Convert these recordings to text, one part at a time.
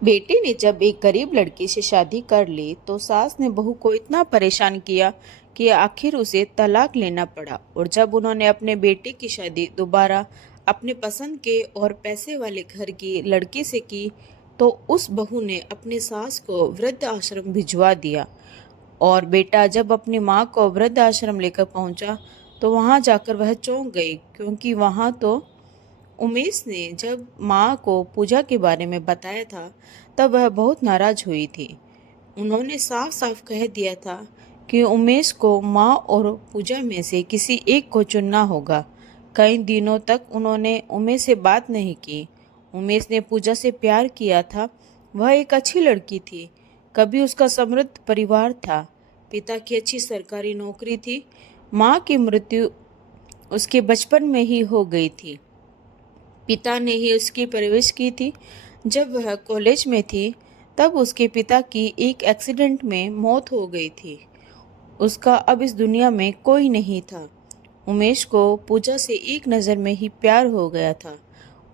बेटे ने जब एक गरीब लड़की से शादी कर ली तो सास ने बहू को इतना परेशान किया कि आखिर उसे तलाक लेना पड़ा। और जब उन्होंने अपने बेटे की शादी दोबारा अपने पसंद के और पैसे वाले घर की लड़की से की तो उस बहू ने अपनी सास को वृद्ध आश्रम भिजवा दिया। और बेटा जब अपनी माँ को वृद्ध आश्रम लेकर पहुंचा तो वहां जाकर वह चौंक गई, क्योंकि वहां तो उमेश ने जब माँ को पूजा के बारे में बताया था तब वह बहुत नाराज हुई थी। उन्होंने साफ साफ कह दिया था कि उमेश को माँ और पूजा में से किसी एक को चुनना होगा। कई दिनों तक उन्होंने उमेश से बात नहीं की। उमेश ने पूजा से प्यार किया था। वह एक अच्छी लड़की थी। कभी उसका समृद्ध परिवार था। पिता की अच्छी सरकारी नौकरी थी। माँ की मृत्यु उसके बचपन में ही हो गई थी। पिता ने ही उसकी परवरिश की थी। जब वह कॉलेज में थी तब उसके पिता की एक एक्सीडेंट में मौत हो गई थी। उसका अब इस दुनिया में कोई नहीं था। उमेश को पूजा से एक नज़र में ही प्यार हो गया था।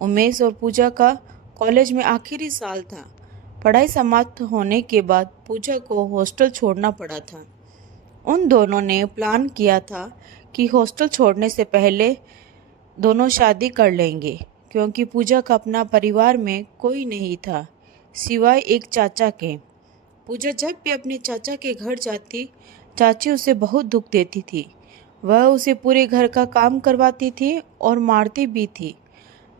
उमेश और पूजा का कॉलेज में आखिरी साल था। पढ़ाई समाप्त होने के बाद पूजा को हॉस्टल छोड़ना पड़ा था। उन दोनों ने प्लान किया था कि हॉस्टल छोड़ने से पहले दोनों शादी कर लेंगे, क्योंकि पूजा का अपना परिवार में कोई नहीं था सिवाय एक चाचा के। पूजा जब भी अपने चाचा के घर जाती, चाची उसे बहुत दुख देती थी। वह उसे पूरे घर का काम करवाती थी और मारती भी थी।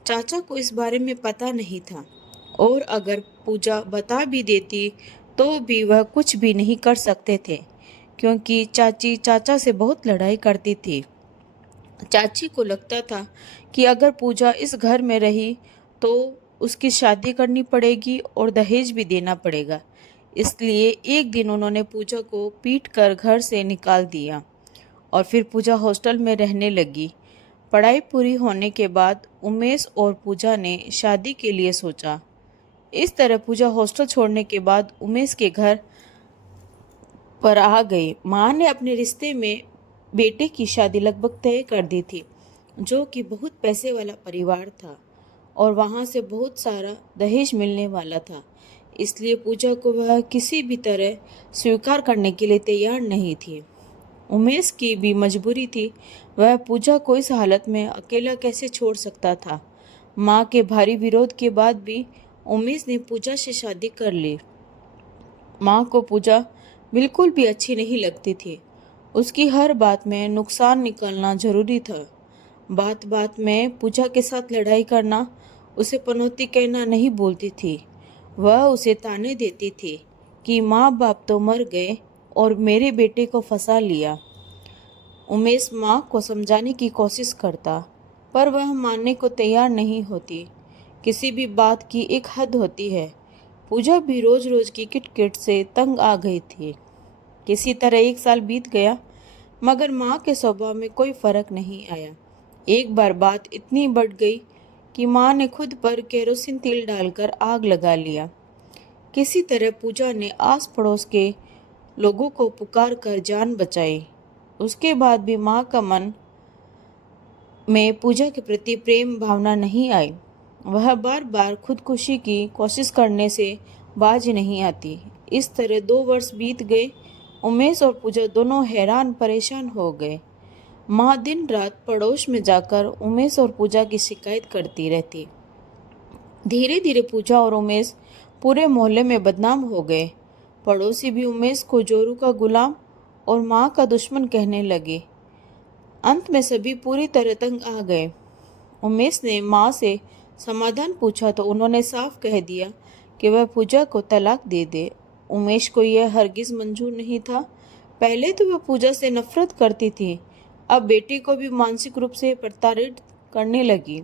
चाचा को इस बारे में पता नहीं था, और अगर पूजा बता भी देती तो भी वह कुछ भी नहीं कर सकते थे, क्योंकि चाची चाचा से बहुत लड़ाई करती थी। चाची को लगता था कि अगर पूजा इस घर में रही तो उसकी शादी करनी पड़ेगी और दहेज भी देना पड़ेगा। इसलिए एक दिन उन्होंने पूजा को पीट कर घर से निकाल दिया और फिर पूजा हॉस्टल में रहने लगी। पढ़ाई पूरी होने के बाद उमेश और पूजा ने शादी के लिए सोचा। इस तरह पूजा हॉस्टल छोड़ने के बाद उमेश के घर पर आ गई। माँ ने अपने रिश्ते में बेटे की शादी लगभग तय कर दी थी, जो कि बहुत पैसे वाला परिवार था और वहाँ से बहुत सारा दहेज मिलने वाला था। इसलिए पूजा को वह किसी भी तरह स्वीकार करने के लिए तैयार नहीं थी। उमेश की भी मजबूरी थी। वह पूजा को इस हालत में अकेला कैसे छोड़ सकता था। माँ के भारी विरोध के बाद भी उमेश ने पूजा से शादी कर ली। माँ को पूजा बिल्कुल भी अच्छी नहीं लगती थी। उसकी हर बात में नुकसान निकालना जरूरी था। बात बात में पूजा के साथ लड़ाई करना, उसे पनौती कहना नहीं बोलती थी। वह उसे ताने देती थी कि माँ बाप तो मर गए और मेरे बेटे को फंसा लिया। उमेश माँ को समझाने की कोशिश करता, पर वह मानने को तैयार नहीं होती। किसी भी बात की एक हद होती है। पूजा भी रोज रोज की किटकिट से तंग आ गई थी। किसी तरह एक साल बीत गया, मगर माँ के स्वभाव में कोई फर्क नहीं आया। एक बार बात इतनी बढ़ गई कि माँ ने खुद पर केरोसिन तेल डालकर आग लगा लिया। किसी तरह पूजा ने आस पड़ोस के लोगों को पुकार कर जान बचाई। उसके बाद भी माँ का मन में पूजा के प्रति प्रेम भावना नहीं आई। वह बार बार खुदकुशी की कोशिश करने से बाज नहीं आती। इस तरह 2 वर्ष बीत गए। उमेश और पूजा दोनों हैरान परेशान हो गए। माँ दिन रात पड़ोस में जाकर उमेश और पूजा की शिकायत करती रहती। धीरे धीरे पूजा और उमेश पूरे मोहल्ले में बदनाम हो गए। पड़ोसी भी उमेश को जोरू का गुलाम और माँ का दुश्मन कहने लगे। अंत में सभी पूरी तरह तंग आ गए। उमेश ने माँ से समाधान पूछा तो उन्होंने साफ कह दिया कि वह पूजा को तलाक दे दे। उमेश को यह हरगिज मंजूर नहीं था। पहले तो वह पूजा से नफरत करती थी, अब बेटी को भी मानसिक रूप से प्रताड़ित करने लगी।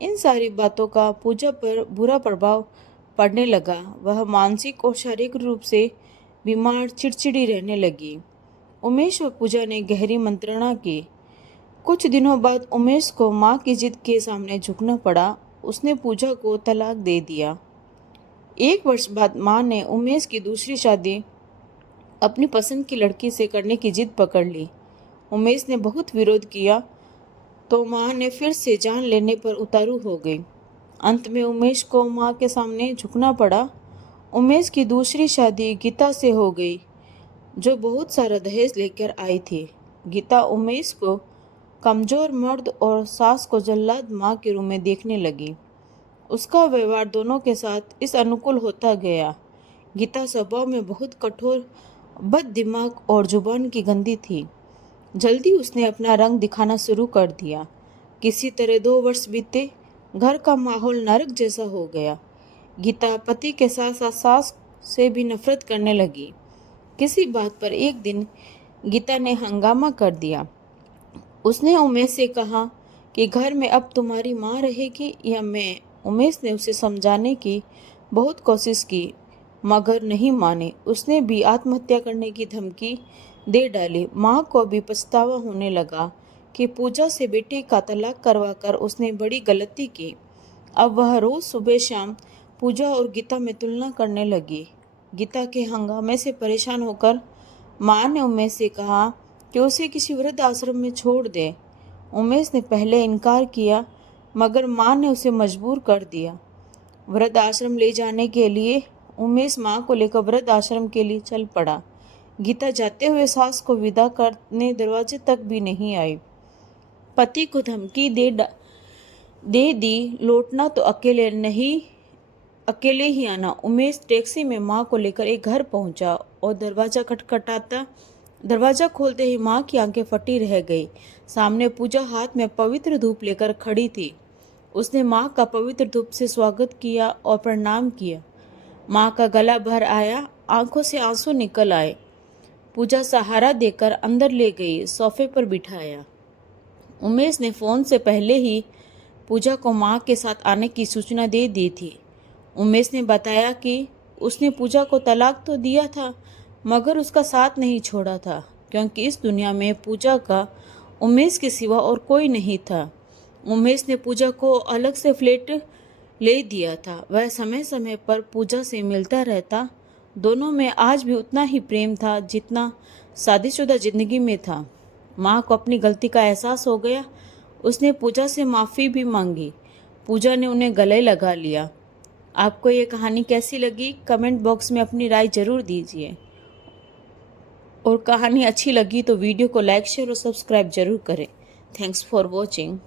इन सारी बातों का पूजा पर बुरा प्रभाव पड़ने लगा। वह मानसिक और शारीरिक रूप से बीमार, चिड़चिड़ी रहने लगी। उमेश और पूजा ने गहरी मंत्रणा की। कुछ दिनों बाद उमेश को माँ की जिद के सामने झुकना पड़ा। उसने पूजा को तलाक दे दिया। 1 वर्ष बाद माँ ने उमेश की दूसरी शादी अपनी पसंद की लड़की से करने की जिद पकड़ ली। उमेश ने बहुत विरोध किया तो माँ ने फिर से जान लेने पर उतारू हो गई। अंत में उमेश को माँ के सामने झुकना पड़ा। उमेश की दूसरी शादी गीता से हो गई, जो बहुत सारा दहेज लेकर आई थी। गीता उमेश को कमजोर मर्द और सास को जल्लाद माँ के रूप में देखने लगी। उसका व्यवहार दोनों के साथ इस अनुकूल होता गया। गीता स्वभाव में बहुत कठोर, बद दिमाग और जुबान की गंदी थी। जल्दी उसने अपना रंग दिखाना शुरू कर दिया। किसी तरह 2 वर्ष बीते, घर का माहौल नरक जैसा हो गया। गीता पति के साथ साथ सास से भी नफरत करने लगी। किसी बात पर एक दिन गीता ने हंगामा कर दिया। उसने उमेश से कहा कि घर में अब तुम्हारी माँ रहेगी या मैं। उमेश ने उसे समझाने की बहुत कोशिश की, मगर नहीं माने। उसने भी आत्महत्या करने की धमकी दे डाली। माँ को भी पछतावा होने लगा कि पूजा से बेटे का तलाक करवाकर उसने बड़ी गलती की। अब वह रोज सुबह शाम पूजा और गीता में तुलना करने लगी। गीता के हंगामे से परेशान होकर माँ ने उमेश से कहा कि उसे किसी वृद्ध आश्रम में छोड़ दे। उमेश ने पहले इनकार किया, मगर माँ ने उसे मजबूर कर दिया। वृद्ध आश्रम ले जाने के लिए उमेश माँ को लेकर वृद्ध आश्रम के लिए चल पड़ा। गीता जाते हुए सास को विदा करने दरवाजे तक भी नहीं आई। पति को धमकी दे दी, लौटना तो अकेले ही आना। उमेश टैक्सी में माँ को लेकर एक घर पहुंचा और दरवाजा खटखटाता। दरवाजा खोलते ही माँ की आंखें फटी रह गई। सामने पूजा हाथ में पवित्र धूप लेकर खड़ी थी। उसने माँ का पवित्र धूप से स्वागत किया और प्रणाम किया। माँ का गला भर आया, आंखों से आंसू निकल आए। पूजा सहारा देकर अंदर ले गई, सोफे पर बिठाया। उमेश ने फोन से पहले ही पूजा को माँ के साथ आने की सूचना दे दी थी। उमेश ने बताया कि उसने पूजा को तलाक तो दिया था, मगर उसका साथ नहीं छोड़ा था, क्योंकि इस दुनिया में पूजा का उमेश के सिवा और कोई नहीं था। उमेश ने पूजा को अलग से फ्लैट ले दिया था। वह समय समय पर पूजा से मिलता रहता। दोनों में आज भी उतना ही प्रेम था जितना शादीशुदा जिंदगी में था। माँ को अपनी गलती का एहसास हो गया। उसने पूजा से माफ़ी भी मांगी। पूजा ने उन्हें गले लगा लिया। आपको ये कहानी कैसी लगी? कमेंट बॉक्स में अपनी राय जरूर दीजिए। और कहानी अच्छी लगी तो वीडियो को लाइक, शेयर और सब्सक्राइब जरूर करें। Thanks for watching.